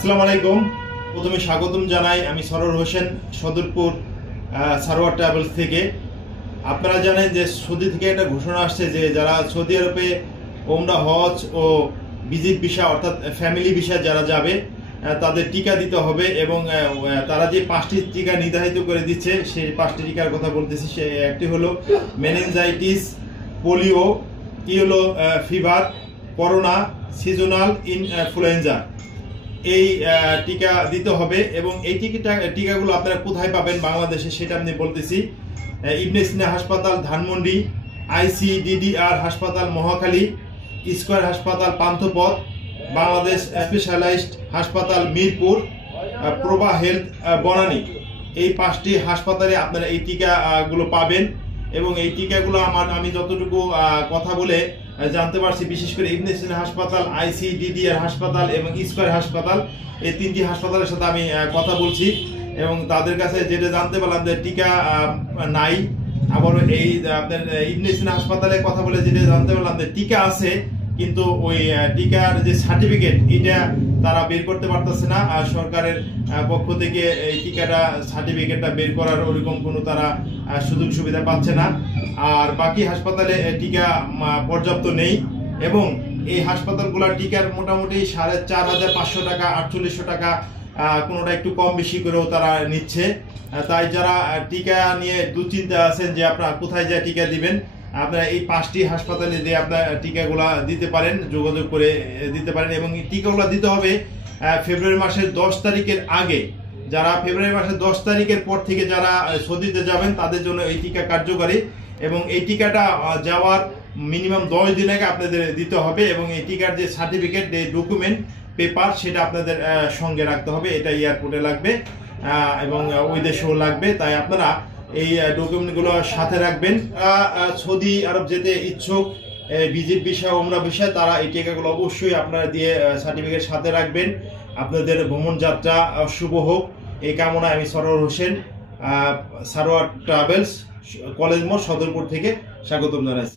আসসালামু আলাইকুম। প্রথমে স্বাগতম জানাই আমি সরোর হোসেন, সদরপুর সারোয়ার ট্রাভেলস থেকে। আপনারা জানেন যে সৌদি থেকে একটা ঘোষণা আসছে যে যারা সৌদি আরবে ওমরা, হজ ও ভিজিট ভিসা অর্থাৎ ফ্যামিলি ভিসা যারা যাবে তাদের টিকা দিতে হবে, এবং তারা যে 5টি টিকা নির্ধারিত করে দিচ্ছে সেই 5টি টিকার কথা বলতেছি। সে একটি হলো meningitis, polio, yellow fever, corona, seasonal influenza. এই টিকা দিতে হবে, এবং এই টিকাগুলো আপনারা কোথায় পাবেন বাংলাদেশে সেটা আমি বলতেছি। ইবনে সিনা হাসপাতাল ধানমন্ডি, ICDDR হাসপাতাল মহাখালী, স্কয়ার হাসপাতাল পান্থপথ, বাংলাদেশ স্পেশালাইজড হাসপাতাল মিরপুর, প্রভা হেলথ বনানী। এই 5টি হাসপাতালে আপনারা এই টিকাগুলো পাবেন, এবং এই টিকাগুলো আমি যতটুকু কথা বলে জানতে পারছি, বিশেষ করে ইবনে সিনা হাসপাতাল, ICDDR হাসপাতাল এবং স্কয়ার হাসপাতাল, এই 3টি হাসপাতালের সাথে আমি কথা বলছি, এবং তাদের কাছে যেটা জানতে পারলাম যে টিকা নাই। আবার এই আপনার ইবনে সিনা হাসপাতালে কথা বলে যেটা জানতে পারলাম যে টিকা আছে, কিন্তু ওই টিকার যে সার্টিফিকেট এটা তারা বের করতে পারতেছে না। আর সরকারের পক্ষ থেকে এই টিকাটা সার্টিফিকেটটা বের করার ওরকম কোনো তারা সুযোগ সুবিধা পাচ্ছে না। আর বাকি হাসপাতালে টিকা পর্যাপ্ত নেই, এবং এই হাসপাতালগুলোর টিকার মোটামুটি 4,500 টাকা, 4800 টাকা, কোনোটা একটু কম বেশি করেও তারা নিচ্ছে। তাই যারা টিকা নিয়ে দুশ্চিন্তা আছেন যে আপনারা কোথায় যায় টিকা দিবেন, আপনারা এই 5টি হাসপাতালে দিয়ে আপনার টিকাগুলা দিতে পারেন, যোগাযোগ করে দিতে পারেন। এবং টিকাগুলো দিতে হবে ফেব্রুয়ারি মাসের 10 তারিখের আগে। যারা ফেব্রুয়ারি মাসের 10 তারিখের পর থেকে যারা সৌদিতে যাবেন তাদের জন্য এই টিকা কার্যকারী, এবং এই টিকাটা যাওয়ার মিনিমাম 10 দিন আগে আপনাদের দিতে হবে। এবং এই টিকার যে সার্টিফিকেট, যে ডকুমেন্ট পেপার, সেটা আপনাদের সঙ্গে রাখতে হবে। এটা এয়ারপোর্টে লাগবে এবং ওই দেশেও লাগবে। তাই আপনারা এই ডকুমেন্টগুলো সাথে রাখবেন। সৌদি আরব যেতে ইচ্ছুক, ভিজিট ভিসা, ওমরা ভিসা, তারা এই টিকাগুলো অবশ্যই আপনারা দিয়ে সার্টিফিকেট সাথে রাখবেন। আপনাদের ভ্রমণ যাত্রা শুভ হোক এই কামনায় আমি সরোর হোসেন, সারোয়ার ট্রাভেলস, কলেজ মোড়, সদরপুর থেকে স্বাগতম জানাচ্ছি।